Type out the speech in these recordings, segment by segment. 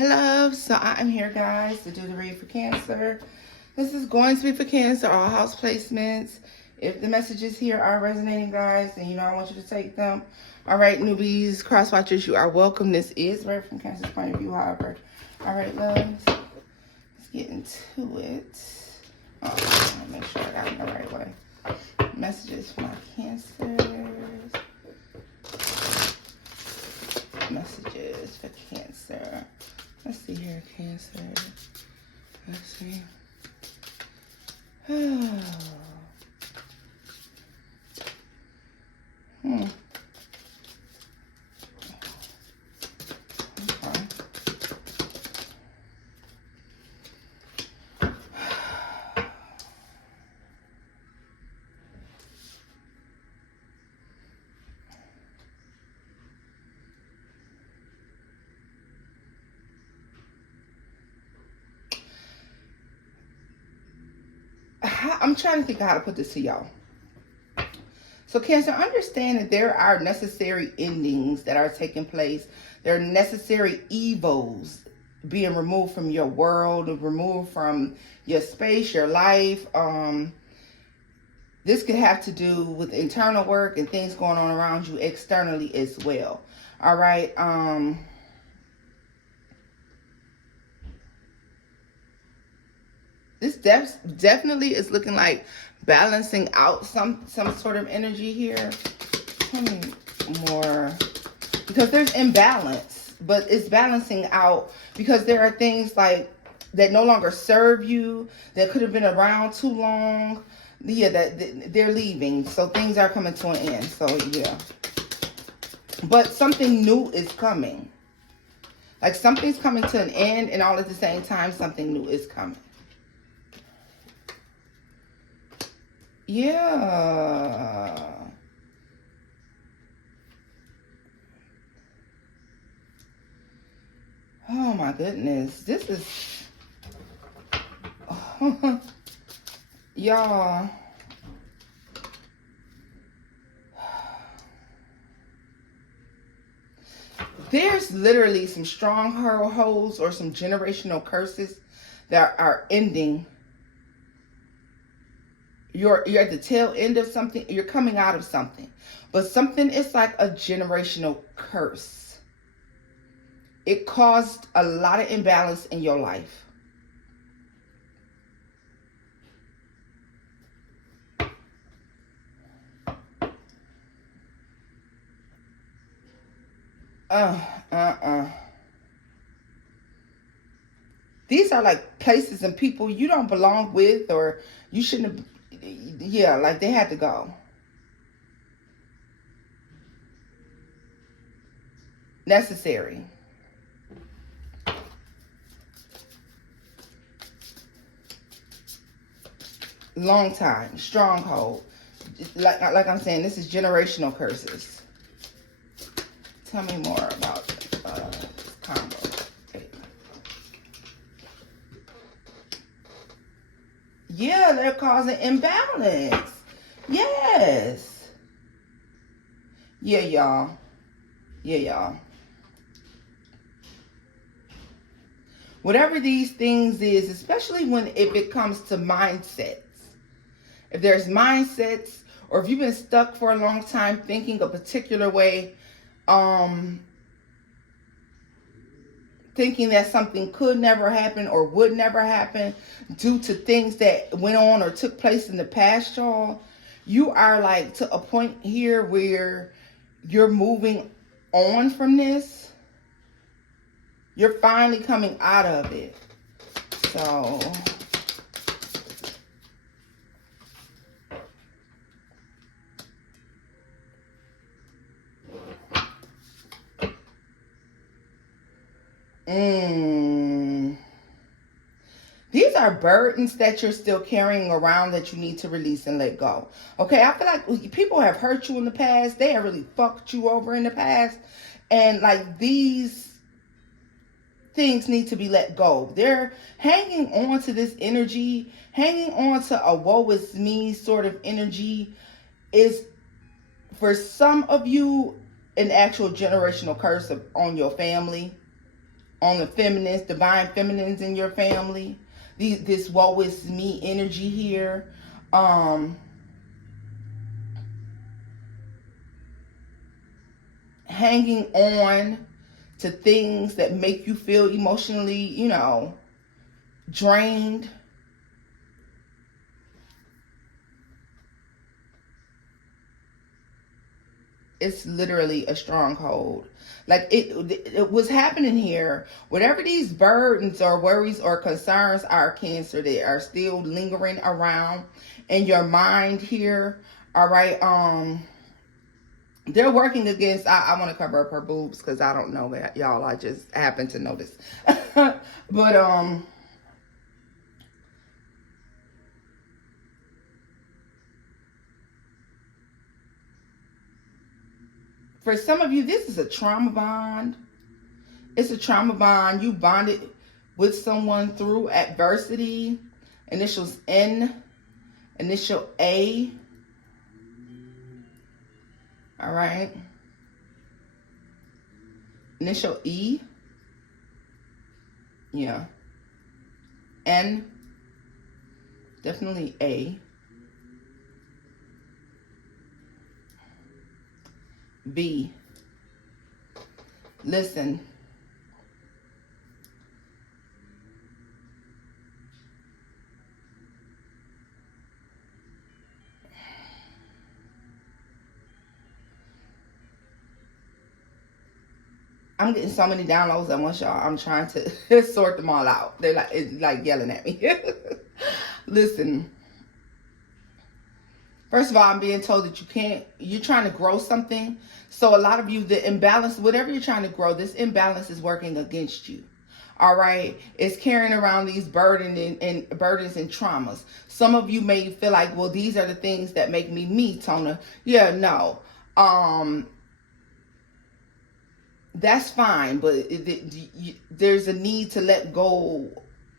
Hello, so I am here, guys, to do the read for Cancer. This is going to be for Cancer, all house placements. If the messages here are resonating, guys, then I want you to take them. All right, newbies, cross watchers, you are welcome. This is read from Cancer's point of view, however. All right, loves, let's get into it. Oh, I want to make sure I got it the right way. Messages for my Cancers. Messages for Cancer. Let's see here, Cancer. Let's see. Okay. I'm trying to think of how to put this to y'all. So Cancer, understand that there are necessary endings that are taking place. There are necessary evils being removed from your world, removed from your space, your life. This could have to do with internal work and things going on around you externally as well. All right. This definitely is looking like balancing out some sort of energy here. Tell me more, because there's imbalance, but it's balancing out because there are things like that no longer serve you, that could have been around too long. Yeah, that they're leaving, so things are coming to an end. So yeah, but something new is coming. Like something's coming to an end, and all at the same time, something new is coming. Yeah. Oh my goodness. This is... Y'all. There's literally some strongholds or some generational curses that are ending. You're at the tail end of something. You're coming out of something. But something is like a generational curse. It caused a lot of imbalance in your life. These are like places and people you don't belong with, or you shouldn't have. Yeah, like they had to go. Necessary. Long time. Stronghold. Like I'm saying, this is generational curses. Tell me more about this combo. Yeah, they're causing imbalance. Yes. Yeah, y'all. Yeah, y'all. Whatever these things is, especially if it comes to mindsets. If there's mindsets, or if you've been stuck for a long time thinking a particular way, thinking that something could never happen or would never happen due to things that went on or took place in the past, y'all, you are like to a point here where you're moving on from this. You're finally coming out of it. So these are burdens that you're still carrying around that you need to release and let go. Okay, I feel like people have hurt you in the past. They have really fucked you over in the past. And like these things need to be let go. They're hanging on to this energy, hanging on to a woe is me sort of energy is, for some of you, an actual generational curse on your family. on the feminines, divine feminines in your family. This woe is me energy here. Hanging on to things that make you feel emotionally, drained. It's literally a stronghold. Like it was happening here. Whatever these burdens or worries or concerns are, Cancer, that are still lingering around in your mind here. All right. They're working against. I want to cover up her boobs because I don't know that, y'all. I just happen to notice. But for some of you, this is a trauma bond. It's a trauma bond. You bonded with someone through adversity. Initials N, initial A. All right. Initial E. Yeah. N. Definitely A. B. Listen. I'm getting so many downloads at once, y'all. I'm trying to sort them all out. They're like yelling at me. Listen. First of all, I'm being told that you're trying to grow something. So a lot of you, the imbalance, whatever you're trying to grow, this imbalance is working against you. All right. It's carrying around these burdens and traumas. Some of you may feel like, well, these are the things that make me, Tona. Yeah, no. That's fine, but there's a need to let go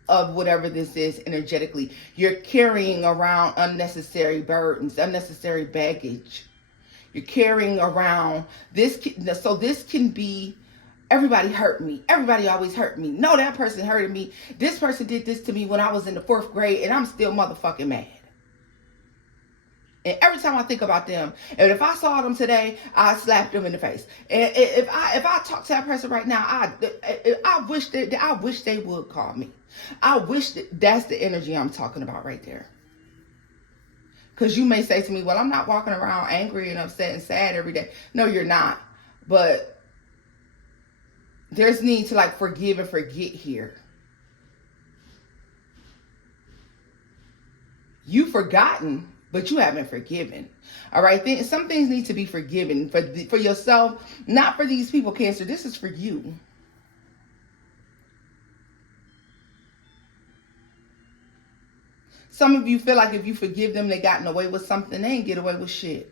of whatever this is energetically. You're carrying around unnecessary burdens, unnecessary baggage. You're carrying around this. So this can be, everybody hurt me. Everybody always hurt me. No, that person hurted me. This person did this to me when I was in the 4th grade, and I'm still motherfucking mad. And every time I think about them, and if I saw them today, I'd slap them in the face. And if I talk to that person right now, I wish they would call me. I wish that's the energy I'm talking about right there. Because you may say to me, well, I'm not walking around angry and upset and sad every day. No, you're not. But there's need to forgive and forget here. You've forgotten, but you haven't forgiven. All right. Some things need to be forgiven for yourself, not for these people, Cancer. This is for you. Some of you feel like if you forgive them, they gotten away with something. They ain't get away with shit.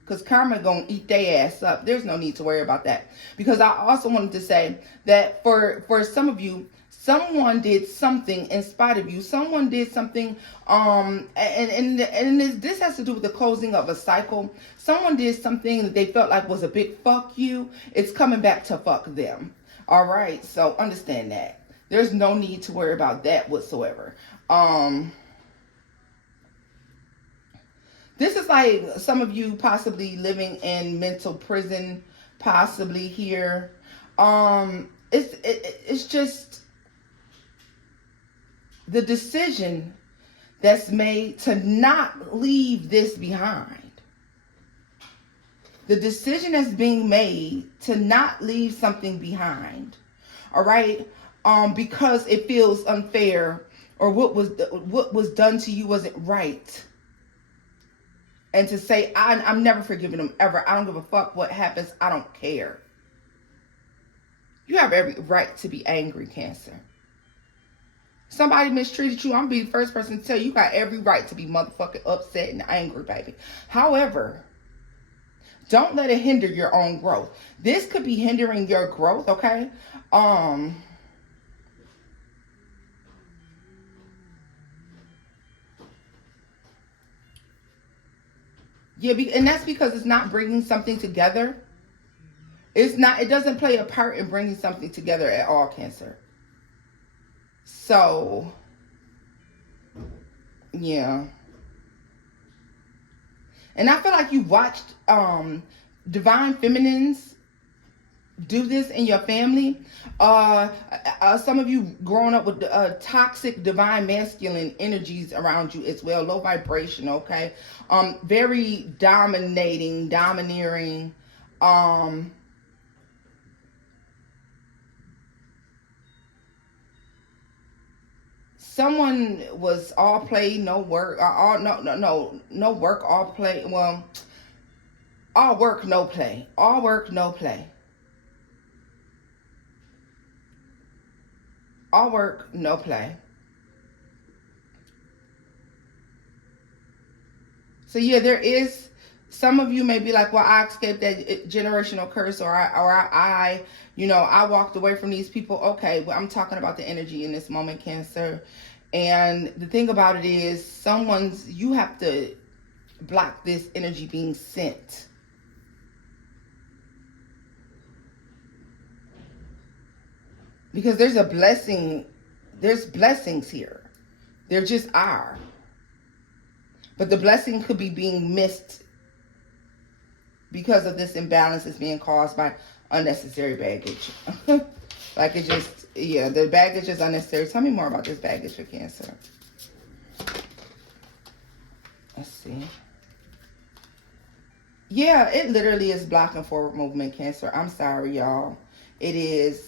Because karma gonna eat their ass up. There's no need to worry about that. Because I also wanted to say that for some of you, someone did something in spite of you. Someone did something, and this has to do with the closing of a cycle. Someone did something that they felt like was a big fuck you. It's coming back to fuck them. All right, so understand that. There's no need to worry about that whatsoever. This is like some of you possibly living in mental prison, possibly here. It's just the decision that's made to not leave this behind. The decision that's being made to not leave something behind. All right. Because it feels unfair, or what was done to you wasn't right. And to say, I'm never forgiving them ever. I don't give a fuck what happens. I don't care. You have every right to be angry, Cancer. Somebody mistreated you, I'm gonna be the first person to tell you, you got every right to be motherfucking upset and angry, baby. However, don't let it hinder your own growth. This could be hindering your growth, okay? Yeah, and that's because it's not bringing something together. It's not, it doesn't play a part in bringing something together at all, Cancer. So, yeah. And I feel like you watched divine feminines do this in your family. Some of you growing up with toxic divine masculine energies around you as well. Low vibration, okay? Very domineering. Someone was all play, no work, no work, all play. Well, all work, no play. All work, no play. All work, no play. So yeah, there is, some of you may be like, well, I escaped that generational curse, or I walked away from these people. Okay, well, I'm talking about the energy in this moment, Cancer. And the thing about it is, you have to block this energy being sent. Because there's a blessing, there's blessings here. There just are. But the blessing could be being missed because of this imbalance that's being caused by unnecessary baggage. Like it just, yeah, the baggage is unnecessary. Tell me more about this baggage for Cancer. Let's see. Yeah, it literally is blocking forward movement, Cancer. I'm sorry, y'all. It is.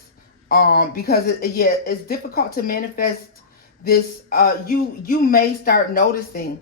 Because it's difficult to manifest this. You may start noticing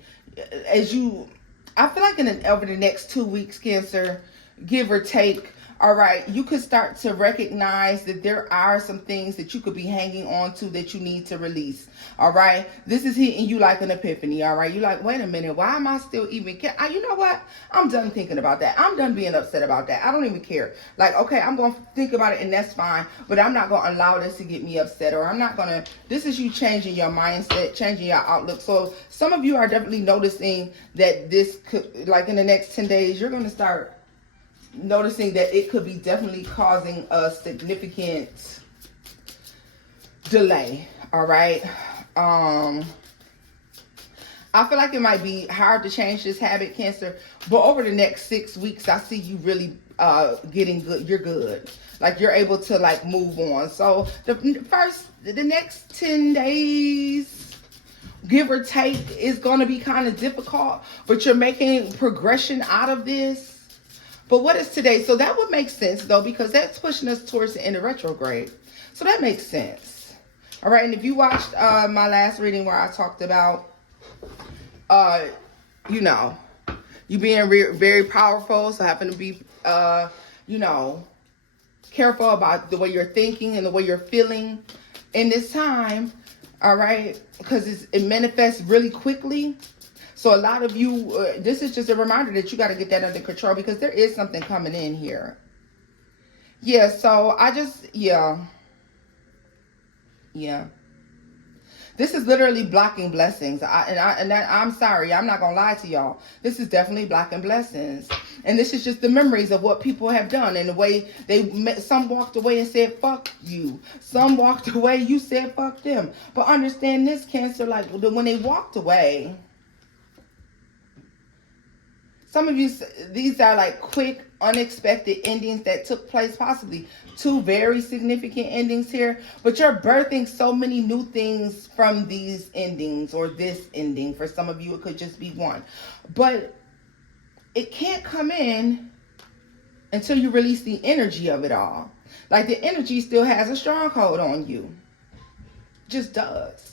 I feel like over the next 2 weeks, Cancer, give or take, all right, you could start to recognize that there are some things that you could be hanging on to that you need to release. All right, this is hitting you like an epiphany. All right, you're like, wait a minute, why am I still even you know what, I'm done thinking about that. I'm done being upset about that. I don't even care. Like, okay, I'm going to think about it, and that's fine, but I'm not going to allow this to get me upset, or I'm not going to. This is you changing your mindset, changing your outlook. So some of you are definitely noticing that this could, like in the next 10 days, you're going to start noticing that it could be definitely causing a significant delay. All right. I feel like it might be hard to change this habit, Cancer, but over the next 6 weeks, I see you really getting good. You're good. Like you're able to like move on. So the next 10 days, give or take, is going to be kind of difficult, but you're making progression out of this. But what is today? So that would make sense, though, because that's pushing us towards the end of retrograde. So that makes sense. All right. And if you watched my last reading where I talked about, you being very powerful. So having to be, careful about the way you're thinking and the way you're feeling in this time. All right. Because it manifests really quickly. So a lot of you, this is just a reminder that you got to get that under control, because there is something coming in here. Yeah, so yeah. This is literally blocking blessings. I'm sorry, I'm not going to lie to y'all. This is definitely blocking blessings. And this is just the memories of what people have done, and the way some walked away and said, fuck you. Some walked away, you said, fuck them. But understand this, Cancer, like when they walked away, some of you, these are like quick, unexpected endings that took place, possibly 2 very significant endings here. But you're birthing so many new things from these endings, or this ending. For some of you, it could just be one. But it can't come in until you release the energy of it all. Like the energy still has a stronghold on you. Just does.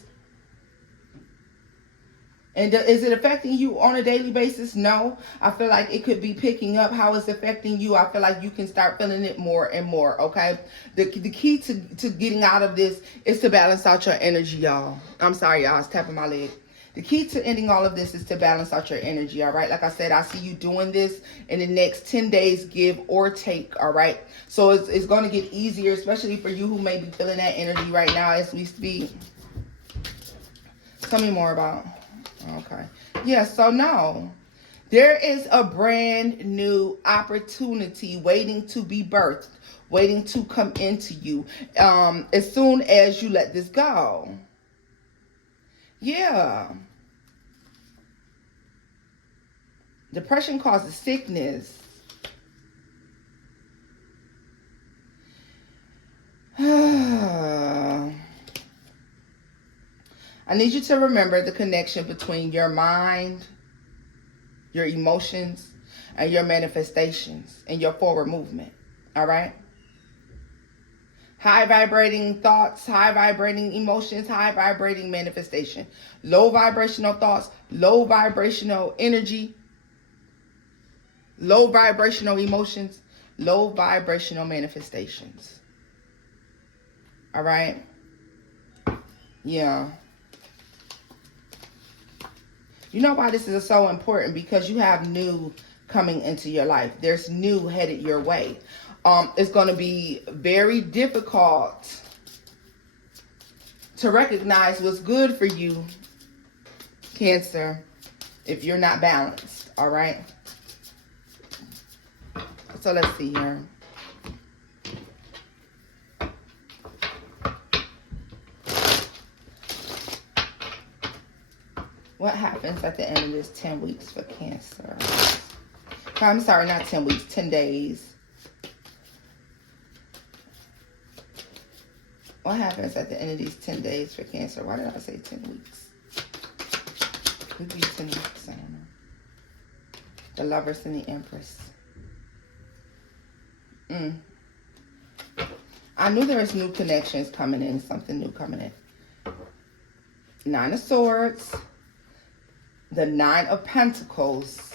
And is it affecting you on a daily basis? No. I feel like it could be picking up how it's affecting you. I feel like you can start feeling it more and more, okay? The key to getting out of this is to balance out your energy, y'all. I'm sorry, y'all. I was tapping my leg. The key to ending all of this is to balance out your energy, all right? Like I said, I see you doing this in the next 10 days, give or take, all right? So it's going to get easier, especially for you who may be feeling that energy right now as we speak. Tell me more about... Okay. Yeah, so no. There is a brand new opportunity waiting to be birthed waiting to come into you. As soon as you let this go. Yeah. Depression causes sickness. I need you to remember the connection between your mind, your emotions, and your manifestations and your forward movement. All right? High vibrating thoughts, high vibrating emotions, high vibrating manifestation. Low vibrational thoughts, low vibrational energy, low vibrational emotions, low vibrational manifestations. All right? Yeah. You know why this is so important? Because you have new coming into your life. There's new headed your way. It's going to be very difficult to recognize what's good for you, Cancer, if you're not balanced. All right? So let's see here. What happens at the end of this 10 weeks for Cancer? I'm sorry, not 10 weeks, 10 days. What happens at the end of these 10 days for Cancer? Why did I say 10 weeks? Could be 10 weeks, I don't know. The Lovers and the Empress. I knew there was new connections coming in, something new coming in. 9 of Swords, the 9 of Pentacles,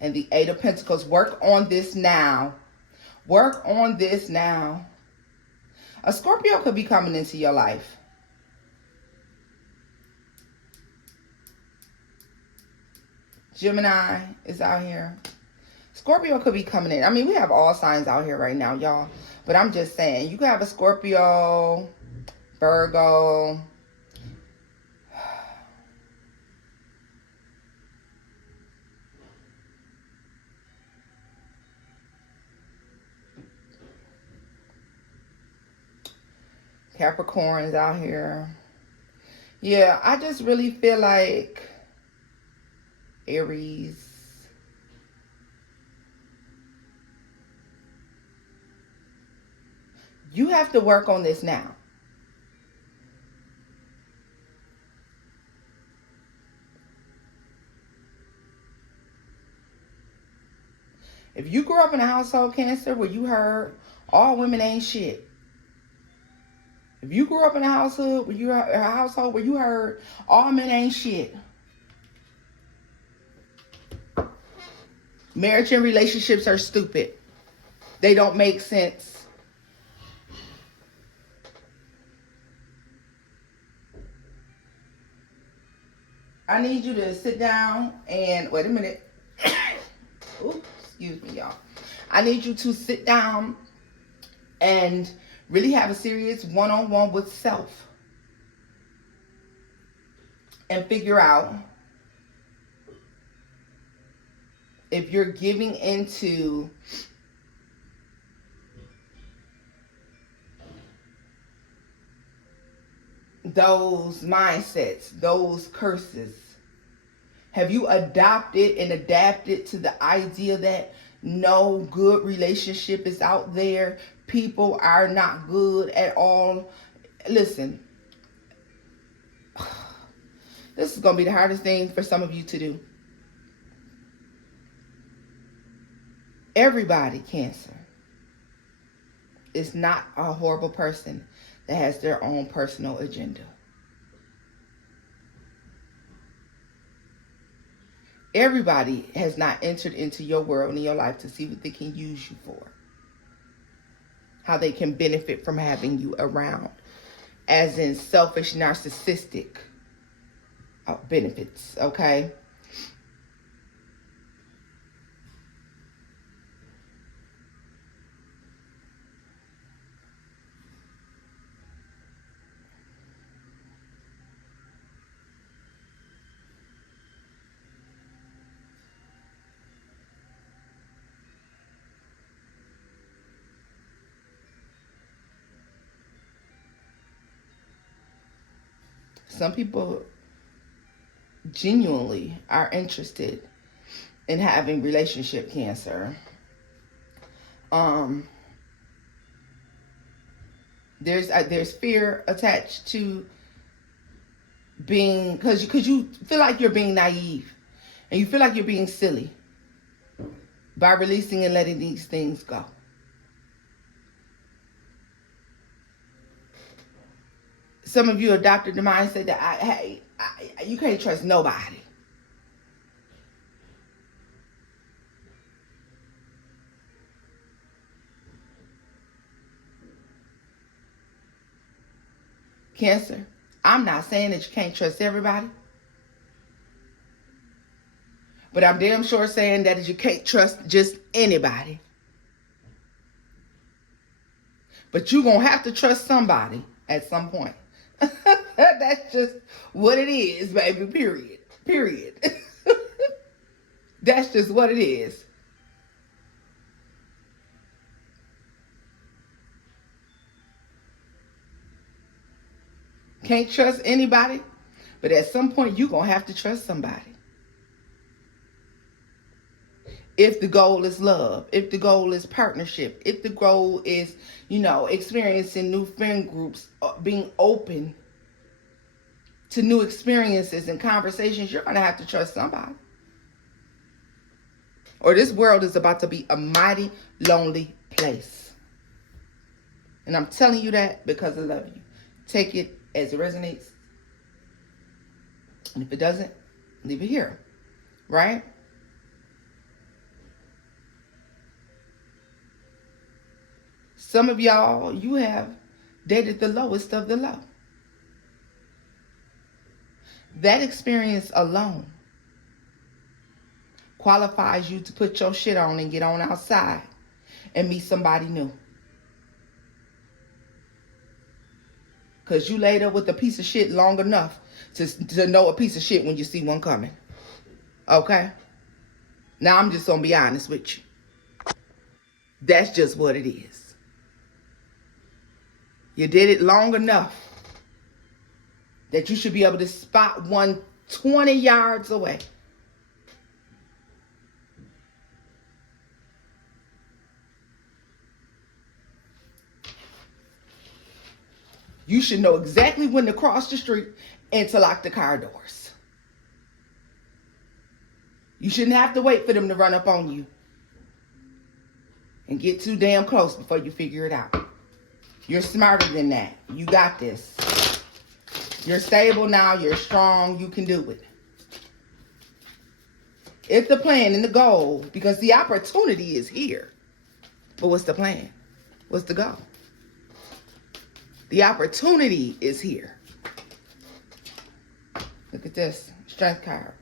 and the 8 of Pentacles. Work on this now. Work on this now. A Scorpio could be coming into your life. Gemini is out here. Scorpio could be coming in. I mean, we have all signs out here right now, y'all. But I'm just saying, you could have a Scorpio, Virgo, Capricorns out here. Yeah, I just really feel like Aries. You have to work on this now. If you grew up in a household, Cancer, where you heard all women ain't shit. If you grew up in a household where you heard all men ain't shit. Marriage and relationships are stupid. They don't make sense. I need you to sit down and wait a minute. Oops, excuse me, y'all. I need you to sit down and really have a serious one-on-one with self and figure out if you're giving into those mindsets, those curses. Have you adopted and adapted to the idea that no good relationship is out there? People are not good at all. Listen, this is going to be the hardest thing for some of you to do. Everybody, Cancer, is not a horrible person that has their own personal agenda. Everybody has not entered into your world and your life to see what they can use you for. How they can benefit from having you around. As in selfish, narcissistic benefits, okay? Some people genuinely are interested in having relationship cancer. There's fear attached to being, because you feel like you're being naive and you feel like you're being silly by releasing and letting these things go. Some of you adopted the mindset that you can't trust nobody. Cancer, I'm not saying that you can't trust everybody, but I'm damn sure saying that you can't trust just anybody. But you're going to have to trust somebody at some point. That's just what it is, baby, period. That's just what it is. Can't trust anybody, but at some point you're going to have to trust somebody. If the goal is love, if the goal is partnership, if the goal is, experiencing new friend groups, being open to new experiences and conversations, you're going to have to trust somebody. Or this world is about to be a mighty lonely place. And I'm telling you that because I love you. Take it as it resonates. And if it doesn't, leave it here. Right? Some of y'all, you have dated the lowest of the low. That experience alone qualifies you to put your shit on and get on outside and meet somebody new. Because you laid up with a piece of shit long enough to know a piece of shit when you see one coming. Okay? Now I'm just going to be honest with you. That's just what it is. You did it long enough that you should be able to spot one 20 yards away. You should know exactly when to cross the street and to lock the car doors. You shouldn't have to wait for them to run up on you and get too damn close before you figure it out. You're smarter than that. You got this. You're stable now. You're strong. You can do it. It's the plan and the goal, because the opportunity is here. But what's the plan? What's the goal? The opportunity is here. Look at this. Strength card.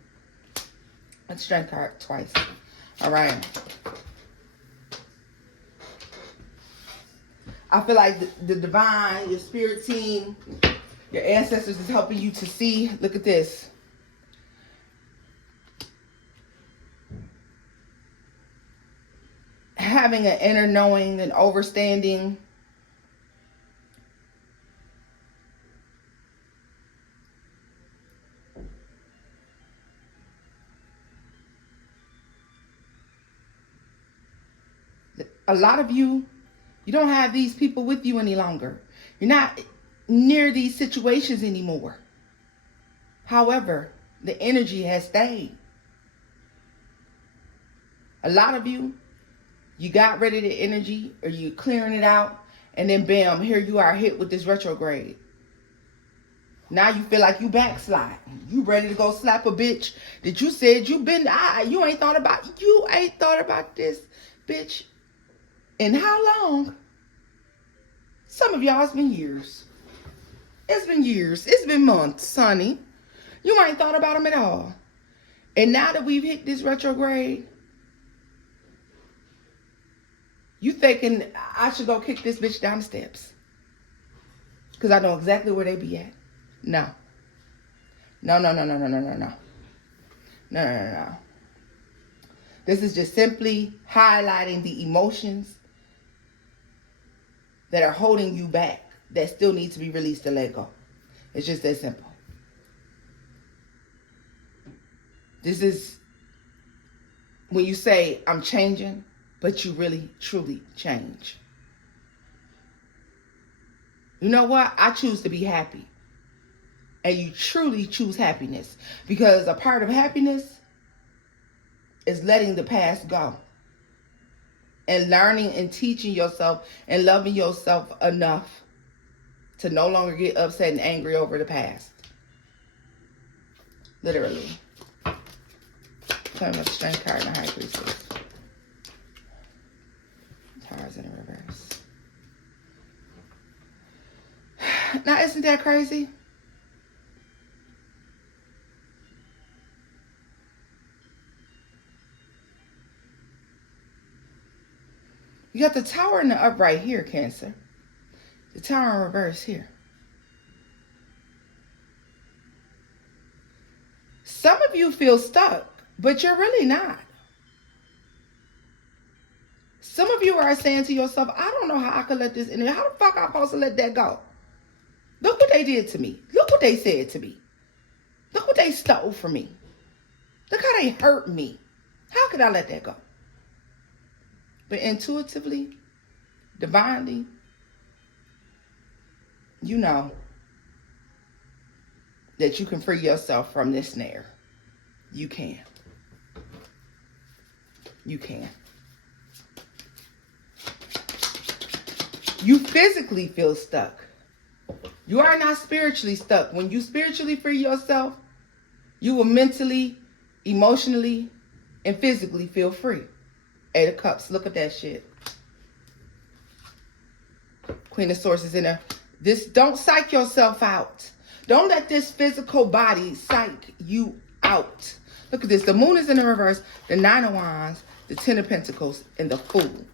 That's strength card twice. All right. I feel like the divine, your spirit team, your ancestors is helping you to see. Look at this. Having an inner knowing and understanding. A lot of you don't have these people with you any longer. You're not near these situations anymore. However, the energy has stayed. A lot of you got rid of the energy, or you clearing it out, and then bam, here you are hit with this retrograde. Now you feel like you backslide. You ready to go slap a bitch that you said you ain't thought about this bitch. And how long? Some of y'all, it's been years. It's been years. It's been months, honey. You ain't thought about them at all. And now that we've hit this retrograde, you thinking I should go kick this bitch down the steps because I know exactly where they be at. No. No. This is just simply highlighting the emotions that are holding you back, that still need to be released and let go. It's just that simple. This is when you say, I'm changing, but you really, truly change. You know what? I choose to be happy. And you truly choose happiness. Because a part of happiness is letting the past go. And learning and teaching yourself and loving yourself enough to no longer get upset and angry over the past. Literally. Tell me about the Strength card and the High Priestess. Towers in reverse. Now, isn't that crazy? You got the Tower in the upright here, Cancer. The Tower in reverse here. Some of you feel stuck, but you're really not. Some of you are saying to yourself, I don't know how I could let this in. How the fuck am I supposed to let that go? Look what they did to me. Look what they said to me. Look what they stole from me. Look how they hurt me. How could I let that go? But intuitively, divinely, you know that you can free yourself from this snare. You can. You can. You physically feel stuck. You are not spiritually stuck. When you spiritually free yourself, you will mentally, emotionally, and physically feel free. Eight of Cups. Look at that shit. Queen of Swords is in there. Don't psych yourself out. Don't let this physical body psych you out. Look at this. The Moon is in the reverse. The Nine of Wands, the Ten of Pentacles, and the Fool.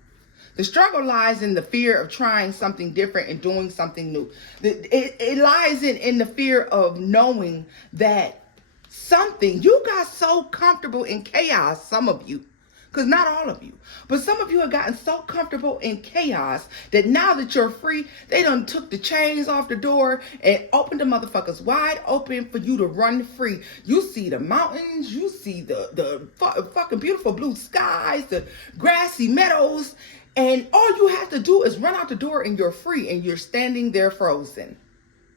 The struggle lies in the fear of trying something different and doing something new. It lies in the fear of knowing that you got so comfortable in chaos, some of you. Because not all of you. But some of you have gotten so comfortable in chaos that now that you're free, they done took the chains off the door and opened the motherfuckers wide open for you to run free. You see the mountains. You see the fucking beautiful blue skies, the grassy meadows. And all you have to do is run out the door and you're free and you're standing there frozen.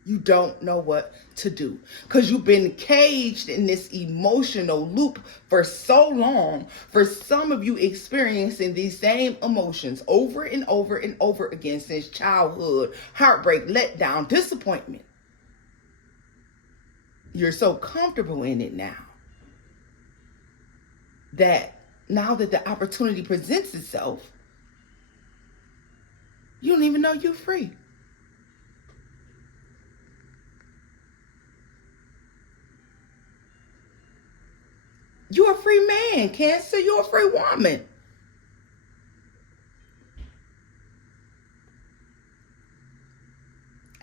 You don't know what to do because you've been caged in this emotional loop for so long. For some of you experiencing these same emotions over and over and over again since childhood, heartbreak, letdown, disappointment. You're so comfortable in it now that now that the opportunity presents itself, you don't even know you're free. You're a free man, Cancer. You're a free woman.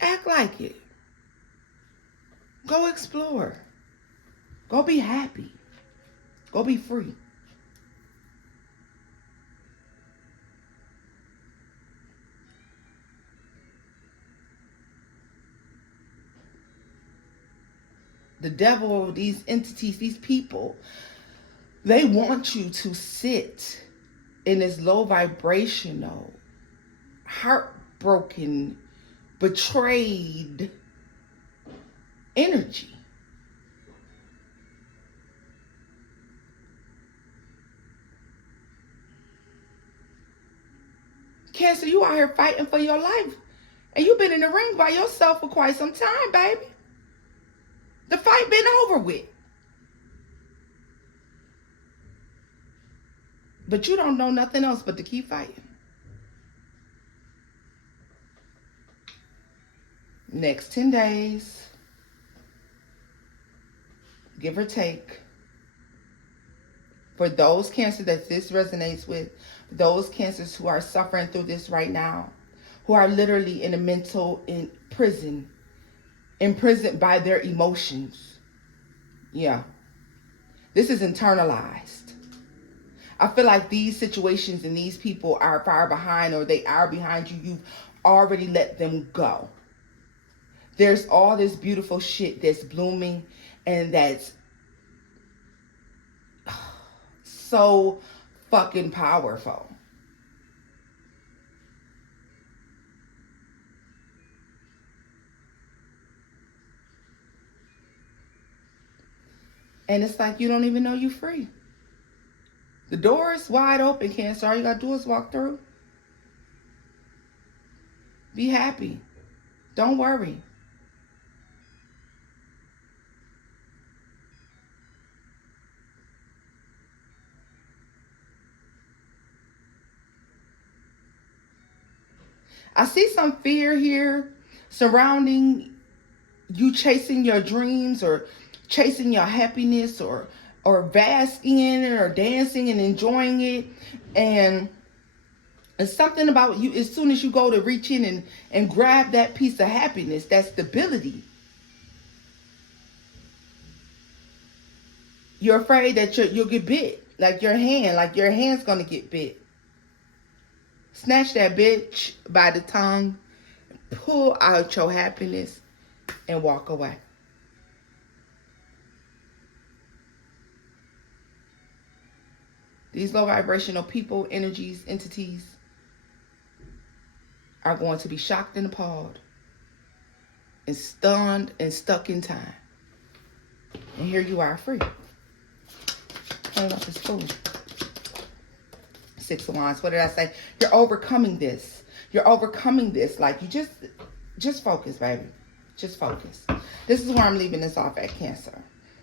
Act like it. Go explore. Go be happy. Go be free. The devil, these entities, these people, they want you to sit in this low vibrational, heartbroken, betrayed energy. Cancer, you out here fighting for your life. And you've been in the ring by yourself for quite some time, baby. The fight been over with. But you don't know nothing else but to keep fighting. Next 10 days, give or take, for those cancers that this resonates with, those cancers who are suffering through this right now, who are literally in a mental prison, imprisoned by their emotions. Yeah. This is internalized. I feel like these situations and these people are far behind, or they are behind you. You've already let them go. There's all this beautiful shit that's blooming and that's so fucking powerful. And it's like you don't even know you're free. The door is wide open, Cancer. All you gotta do is walk through. Be happy. Don't worry. I see some fear here surrounding you chasing your dreams or chasing your happiness or basking in it or dancing and enjoying it. And it's something about you as soon as you go to reach in and grab that piece of happiness, that stability. You're afraid that you'll get bit. Like your hand's gonna get bit. Snatch that bitch by the tongue, pull out your happiness, and walk away. These low vibrational people, energies, entities are going to be shocked and appalled and stunned and stuck in time. And here you are free. Turn off this fool. Six of Wands. What did I say? You're overcoming this. You're overcoming this. Like, you just focus, baby. Just focus. This is where I'm leaving this off at, Cancer.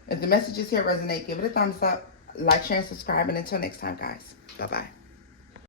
If the messages here resonate, give it a thumbs up. Like, share, and subscribe. And until next time, guys. Bye-bye.